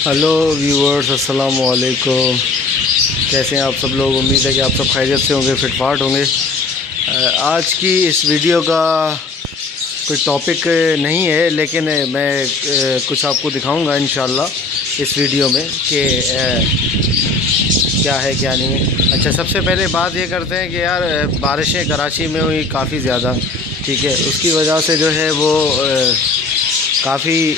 Hello viewers, अस्सलाम वालेकुम। कैसे हैं आप सब लोग? उम्मीद है कि आप सब खैरियत से होंगे, फिटफाट होंगे। आज की इस वीडियो का कोई टॉपिक नहीं है, लेकिन मैं कुछ आपको दिखाऊंगा इंशाल्लाह इस वीडियो में कि क्या है क्या नहीं है। अच्छा, सबसे पहले बात ये करते हैं कि यार बारिशें कराची में हुई काफ़ी ज़्यादा, ठीक है। उसकी वजह से जो है वो काफ़ी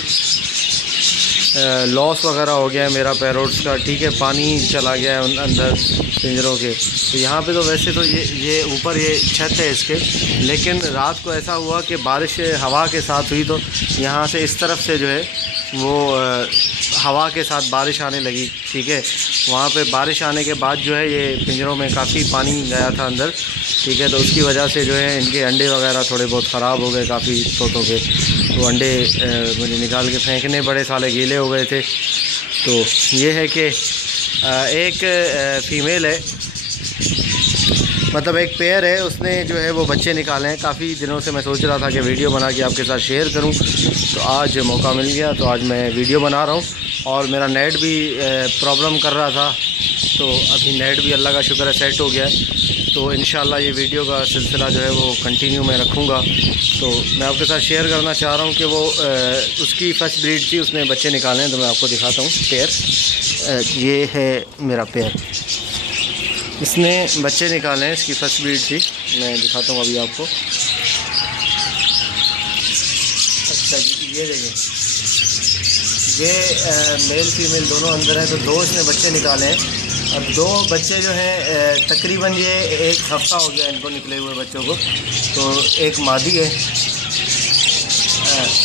लॉस वगैरह हो गया है मेरा पैरोट्स का, ठीक है। पानी चला गया है अंदर पिंजरों के। तो यहाँ पे तो वैसे तो ये ऊपर ये छत है इसके, लेकिन रात को ऐसा हुआ कि बारिश हवा के साथ हुई, तो यहाँ से इस तरफ से जो है वो हवा के साथ बारिश आने लगी, ठीक है। वहाँ पे बारिश आने के बाद जो है ये पिंजरों में काफ़ी पानी गया था अंदर, ठीक है। तो उसकी वजह से जो है इनके अंडे वगैरह थोड़े बहुत ख़राब हो गए काफ़ी तोतों के। तो अंडे मुझे निकाल के फेंकने बड़े साले गीले हो गए थे। तो ये है कि एक फ़ीमेल है, मतलब एक पेयर है, उसने जो है वो बच्चे निकाले हैं। काफ़ी दिनों से मैं सोच रहा था कि वीडियो बना के आपके साथ शेयर करूं, तो आज मौका मिल गया, तो आज मैं वीडियो बना रहा हूं। और मेरा नेट भी प्रॉब्लम कर रहा था, तो अभी नेट भी अल्लाह का शुक्र है सेट हो गया है। तो इंशाल्लाह ये वीडियो का सिलसिला जो है वो कंटिन्यू मैं रखूँगा। तो मैं आपके साथ शेयर करना चाह रहा हूँ कि वो उसकी फर्स्ट ब्रीड थी, उसने बच्चे निकाले हैं। तो मैं आपको दिखाता हूँ पेयर। ये है मेरा पेयर, इसने बच्चे निकाले हैं, इसकी फर्स्ट ब्रीड थी। मैं दिखाता हूँ अभी आपको। अच्छा जी, ये देखिए, ये मेल फीमेल दोनों अंदर हैं। तो दो इसने बच्चे निकाले हैं। अब दो बच्चे जो हैं तकरीबन ये एक हफ़्ता हो गया इनको निकले हुए बच्चों को। तो एक मादी है,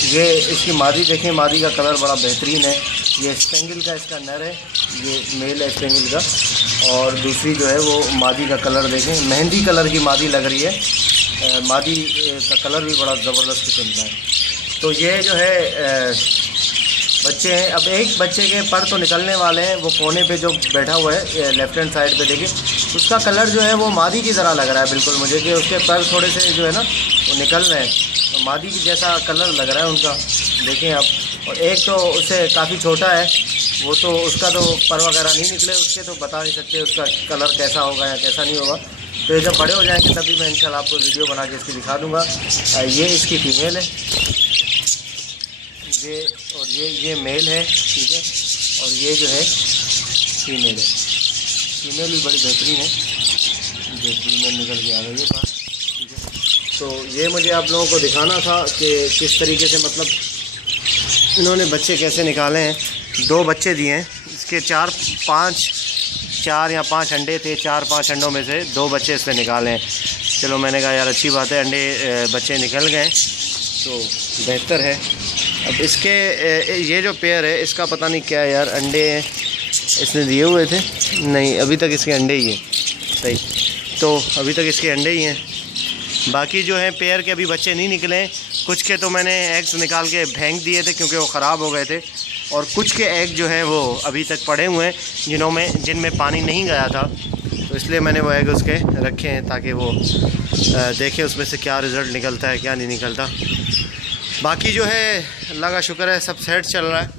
ये इसकी मादी देखें, मादी का कलर बड़ा बेहतरीन है। ये स्पेंगल का इसका नर है, ये मेल है स्पेंगल का। और दूसरी जो है वो मादी का कलर देखें, मेहंदी कलर की मादी लग रही है। मादी का कलर भी बड़ा ज़बरदस्त किस्म का है। तो ये जो है बच्चे हैं। अब एक बच्चे के पर तो निकलने वाले हैं, वो कोने पे जो बैठा हुआ है लेफ़्ट हैंड साइड पे देखिए, उसका कलर जो है वो मादी की तरह लग रहा है बिल्कुल मुझे, कि उसके पर थोड़े से जो है ना वो निकल रहे हैं, तो मादी की जैसा कलर लग रहा है उनका, देखें आप। और एक तो उससे काफ़ी छोटा है, वो तो उसका तो पर वगैरह नहीं निकले उसके, तो बता नहीं सकते उसका कलर कैसा होगा या कैसा नहीं होगा। तो ये जब बड़े हो जाएंगे तभी मैं इंशाल्लाह आपको वीडियो बना के इसकी दिखा दूँगा। ये इसकी फ़ीमेल है, ये, और ये मेल है, ठीक है। और ये जो है फीमेल है। फीमेल भी बड़ी बेहतरीन है, जो फीमेल निकल के आ रही है बाहर, ठीक है। तो ये मुझे आप लोगों को दिखाना था कि किस तरीके से मतलब इन्होंने बच्चे कैसे निकाले हैं। दो बच्चे दिए हैं इसके, चार या पाँच अंडे थे। 4-5 अंडों में से दो बच्चे इसने निकाले हैं। चलो, मैंने कहा यार अच्छी बात है, अंडे बच्चे निकल गए तो बेहतर है। अब इसके ये जो पेयर है इसका पता नहीं क्या है यार, अंडे इसने दिए हुए थे नहीं, अभी तक इसके अंडे ही हैं, सही। तो अभी तक इसके अंडे ही हैं। बाकी जो है पेयर के अभी बच्चे नहीं निकले। कुछ के तो मैंने एग्स निकाल के फेंक दिए थे क्योंकि वो ख़राब हो गए थे, और कुछ के एग जो हैं वो अभी तक पड़े हुए हैं जिनमें पानी नहीं गया था। तो इसलिए मैंने वो एग उसके रखे हैं ताकि वो देखें उसमें से क्या रिज़ल्ट निकलता है क्या नहीं निकलता। बाकी जो है अल्लाह का शुक्र है सब सेट चल रहा है।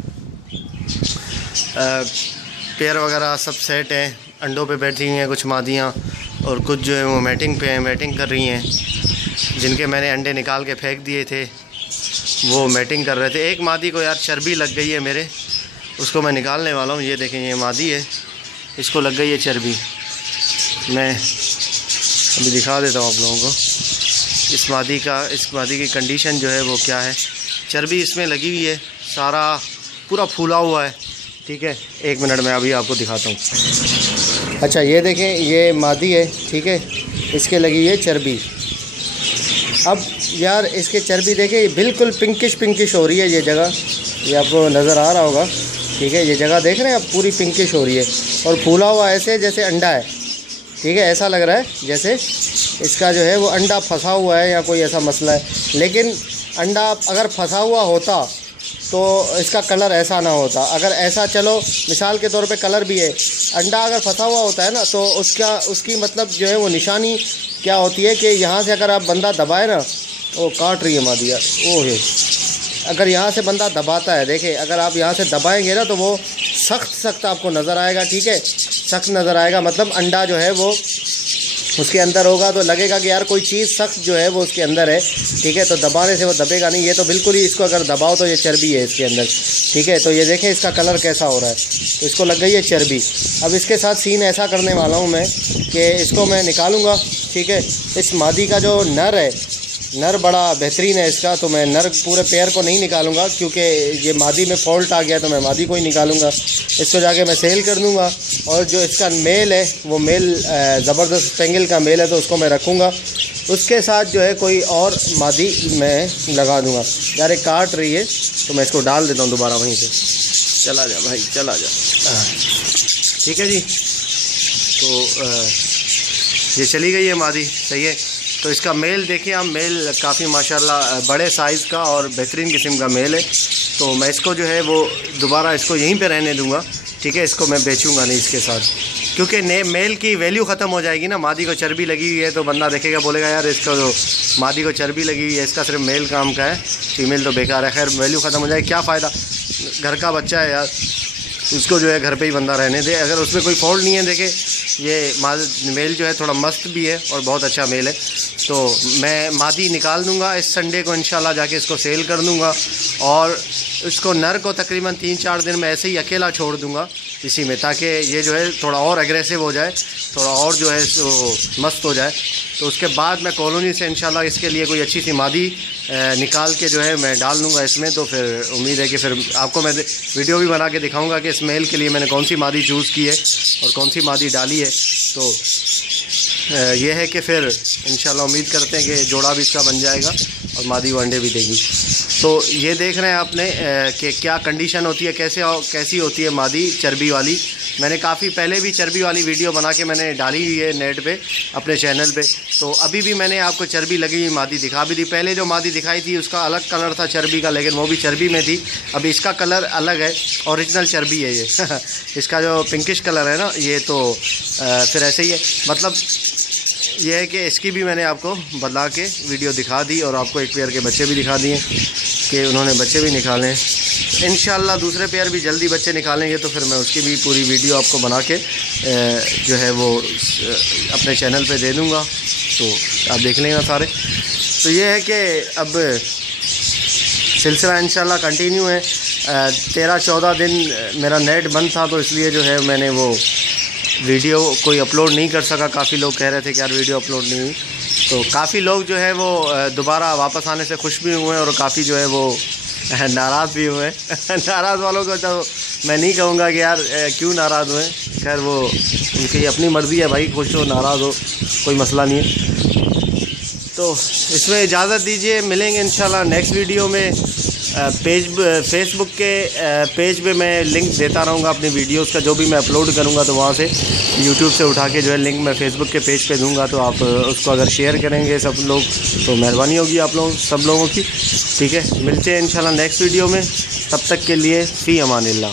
पेयर वगैरह सब सेट हैं, अंडों पे बैठी हुई हैं कुछ मादियाँ, और कुछ जो है वो मैटिंग पे हैं, मैटिंग कर रही हैं। जिनके मैंने अंडे निकाल के फेंक दिए थे वो मैटिंग कर रहे थे। एक मादी को यार चर्बी लग गई है मेरे, उसको मैं निकालने वाला हूँ। ये देखें, ये मादी है, इसको लग गई है चर्बी। मैं अभी दिखा देता हूँ आप लोगों को इस मादी की कंडीशन जो है वो क्या है। चर्बी इसमें लगी हुई है, सारा पूरा फूला हुआ है, ठीक है। एक मिनट में अभी आपको दिखाता हूँ। अच्छा, ये देखें, ये मादी है, ठीक है, इसके लगी है चर्बी। अब यार इसके चर्बी देखें बिल्कुल पिंकिश हो रही है ये जगह, ये आपको नज़र आ रहा होगा, ठीक है। ये जगह देख रहे हैं आप, पूरी पिंकिश हो रही है और फूला हुआ ऐसे जैसे अंडा है, ठीक है। ऐसा लग रहा है जैसे इसका जो है वो अंडा फंसा हुआ है या कोई ऐसा मसला है। लेकिन अंडा अगर फंसा हुआ होता तो इसका कलर ऐसा ना होता। अगर ऐसा, चलो मिसाल के तौर पे कलर भी है, अंडा अगर फंसा हुआ होता है ना तो उसकी मतलब जो है वो निशानी क्या होती है कि यहाँ से अगर आप बंदा दबाए ना, वो काट रही है मादिया, वो है, अगर यहाँ से बंदा दबाता है, देखें अगर आप यहाँ से दबाएंगे ना तो वो सख्त आपको नज़र आएगा, ठीक है, सख्त नज़र आएगा। मतलब अंडा जो है वो उसके अंदर होगा तो लगेगा कि यार कोई चीज़ सख्त जो है वो उसके अंदर है, ठीक है। तो दबाने से वो दबेगा नहीं, ये तो बिल्कुल ही, इसको अगर दबाओ तो ये चर्बी है इसके अंदर, ठीक है। तो ये देखें इसका कलर कैसा हो रहा है, तो इसको लग गई है चर्बी। अब इसके साथ सीन ऐसा करने वाला हूँ मैं कि इसको मैं निकालूँगा, ठीक है। इस मादी का जो नर है, नर बड़ा बेहतरीन है इसका, तो मैं नर पूरे पेयर को नहीं निकालूंगा क्योंकि ये मादी में फॉल्ट आ गया, तो मैं मादी को ही निकालूंगा। इसको जाके मैं सेल कर दूंगा। और जो इसका मेल है वो मेल ज़बरदस्त स्पेंगल का मेल है, तो उसको मैं रखूंगा। उसके साथ जो है कोई और मादी मैं लगा दूंगा। यार एक काट रही है तो मैं इसको डाल देता हूँ दोबारा वहीं से। चला जा भाई, चला जा, ठीक है जी। तो ये चली गई है मादी, सही है। तो इसका मेल देखिए आप, मेल काफ़ी माशाल्लाह बड़े साइज़ का और बेहतरीन किस्म का मेल है। तो मैं इसको जो है वो दोबारा इसको यहीं पे रहने दूंगा, ठीक है। इसको मैं बेचूंगा नहीं इसके साथ, क्योंकि मेल की वैल्यू ख़त्म हो जाएगी ना। मादी को चर्बी लगी हुई है तो बंदा देखेगा, बोलेगा यार इसका जो मादी को चर्बी लगी हुई है, इसका सिर्फ मेल काम का है, फीमेल तो बेकार है। खैर वैल्यू ख़त्म हो जाएगी, क्या फ़ायदा, घर का बच्चा है यार, उसको जो है घर पे ही बंदा रहने दे। अगर उसमें कोई फॉल्ट नहीं है, देखे ये मेल जो है थोड़ा मस्त भी है और बहुत अच्छा मेल है। तो मैं मादी निकाल दूंगा इस संडे को, इंशाल्लाह जाके इसको सेल कर दूंगा। और इसको नर को तकरीबन 3-4 दिन में ऐसे ही अकेला छोड़ दूंगा इसी में, ताकि ये जो है थोड़ा और एग्रेसिव हो जाए, थोड़ा और जो है सो मस्त हो जाए। तो उसके बाद मैं कॉलोनी से इंशाल्लाह इसके लिए कोई अच्छी सी मादी निकाल के जो है मैं डाल दूँगा इसमें। तो फिर उम्मीद है कि फिर आपको मैं वीडियो भी बना के दिखाऊँगा कि इस मेल के लिए मैंने कौन सी मादी चूज़ की है और कौन सी मादी डाली है। तो ये है कि फिर इंशाल्लाह उम्मीद करते हैं कि जोड़ा भी इसका बन जाएगा और मादी वो अंडे भी देगी। तो ये देख रहे हैं आपने कि क्या कंडीशन होती है, कैसी होती है मादी चर्बी वाली। मैंने काफ़ी पहले भी चर्बी वाली वीडियो बना के मैंने डाली हुई है नेट पे, अपने चैनल पे। तो अभी भी मैंने आपको चर्बी लगी हुई मादी दिखा भी दी। पहले जो मादी दिखाई थी उसका अलग कलर था चर्बी का, लेकिन वो भी चर्बी में थी। अभी इसका कलर अलग है, ओरिजिनल चर्बी है ये इसका जो पिंकिश कलर है ना, ये तो फिर ऐसे ही है। मतलब ये है कि इसकी भी मैंने आपको बदला के वीडियो दिखा दी और आपको एक पेयर के बच्चे भी दिखा दिए कि उन्होंने बच्चे भी निकाले हैं। इंशाल्लाह दूसरे पेयर भी जल्दी बच्चे निकालेंगे तो फिर मैं उसकी भी पूरी वीडियो आपको बना के जो है वो अपने चैनल पे दे दूँगा, तो आप देख लेंगे सारे। तो ये है कि अब सिलसिला इंशाल्लाह कंटिन्यू है। 13-14 दिन मेरा नेट बंद था, तो इसलिए जो है मैंने वो वीडियो कोई अपलोड नहीं कर सका। काफ़ी लोग कह रहे थे कि यार वीडियो अपलोड नहीं हुई, तो काफ़ी लोग जो है वो दोबारा वापस आने से खुश भी हुए और काफ़ी जो है वो नाराज़ भी हुए नाराज़ वालों को तो मैं नहीं कहूँगा कि यार क्यों नाराज़ हुए, खैर वो उनकी अपनी मर्ज़ी है भाई, खुश हो नाराज़ हो कोई मसला नहीं है। तो इसमें इजाज़त दीजिए, मिलेंगे इंशाल्लाह नेक्स्ट वीडियो में। फेसबुक के पेज पे मैं लिंक देता रहूँगा अपनी वीडियोस का, जो भी मैं अपलोड करूँगा तो वहाँ से यूट्यूब से उठा के जो है लिंक मैं फेसबुक के पेज पे दूँगा। तो आप उसको अगर शेयर करेंगे सब लोग तो मेहरबानी होगी आप लोग सब लोगों की, ठीक है। मिलते हैं इंशाल्लाह नेक्स्ट वीडियो में, तब तक के लिए फ़ी अमानिल्लाह।